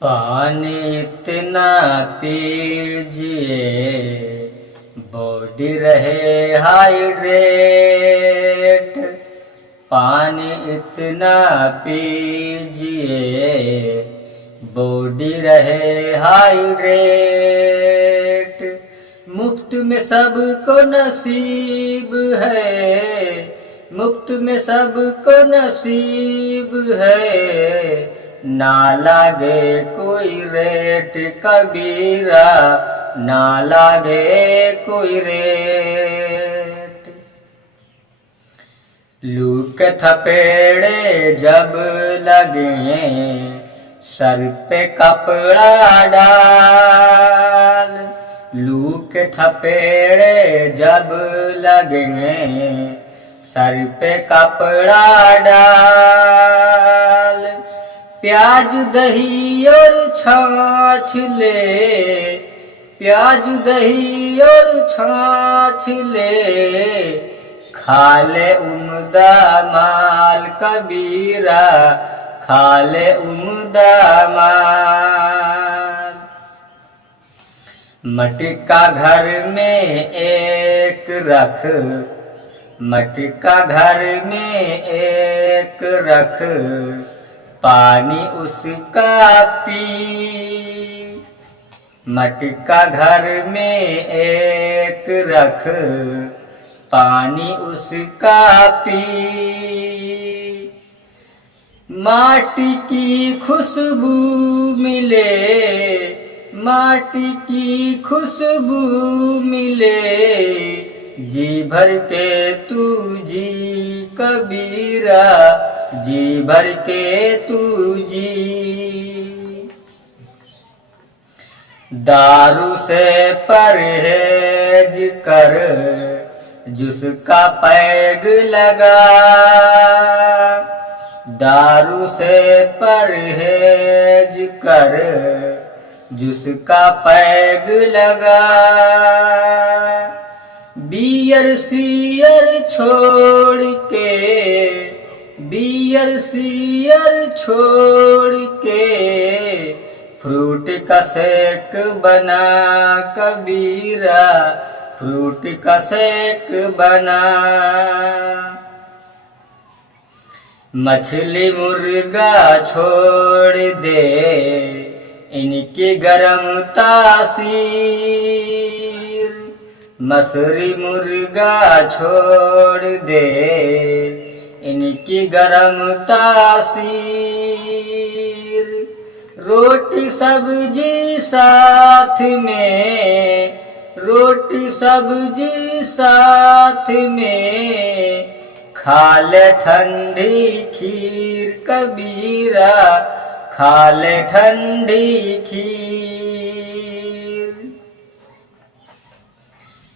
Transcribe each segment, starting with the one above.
पानी इतना पीजिए बॉडी रहे हाइड्रेट। पानी इतना पीजिए बॉडी रहे हाइड्रेट। मुफ्त में सबको नसीब है, मुफ्त में सबको नसीब है। ना लागे कोई रेट कबीरा, ना लागे कोई रेट। लू के थपेड़े जब लगे सर पे कपड़ा डाल। लू के थपेड़े जब लगे सर पे कपड़ा डाल। प्याज दही और छाछ ले, प्याज दही और छाछ ले। खा ले उम्दा माल कबीरा, खा ले उम्दा माल। मटका घर में एक रख, मटका घर में एक रख। पानी उसका पी, मटका घर में एक रख। पानी उसका पी। माटी की खुशबू मिले, माटी की खुशबू मिले। जी भर के तू जी कबीरा, जी भर के तू जी। दारू से परहेज कर, जिसका पैग लगा। दारू से परहेज कर, जिसका पैग लगा। बियर सियर छोड़ के, बियर सियर छोड़ के। फ्रूट का शेक बना कबीरा, फ्रूट का शेक बना। मछली मुर्गा छोड़ दे इनकी गरम तासीर। मछली मुर्गा छोड़ दे इनकी गरम तासीर। रोटी सब्जी साथ में, रोटी सब्जी साथ में। खा ले ठंडी खीर कबीरा, खा ले ठंडी खीर।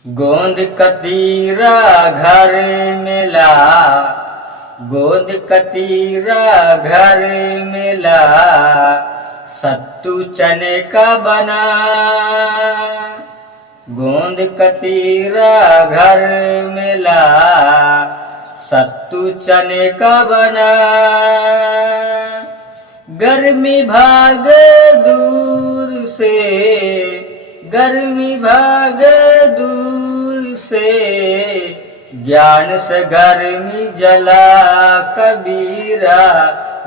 गोंद कतीरा घर में ला, गोंद कतीरा घर में ला। सत्तू चने का बना, गोंद कतीरा घर में ला। सत्तू चने का बना। गर्मी भागे दूर से, गर्मी भागे दूर से। ज्ञान से गर्मी जला कबीरा,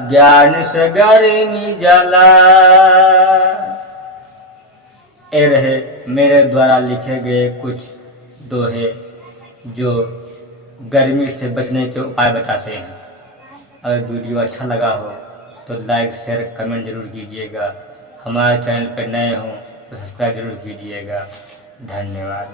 ज्ञान से गर्मी जला। ये रहे मेरे द्वारा लिखे गए कुछ दोहे जो गर्मी से बचने के उपाय बताते हैं। अगर वीडियो अच्छा लगा हो तो लाइक शेयर कमेंट जरूर कीजिएगा। हमारे चैनल पर नए हों तो सब्सक्राइब जरूर कीजिएगा। धन्यवाद।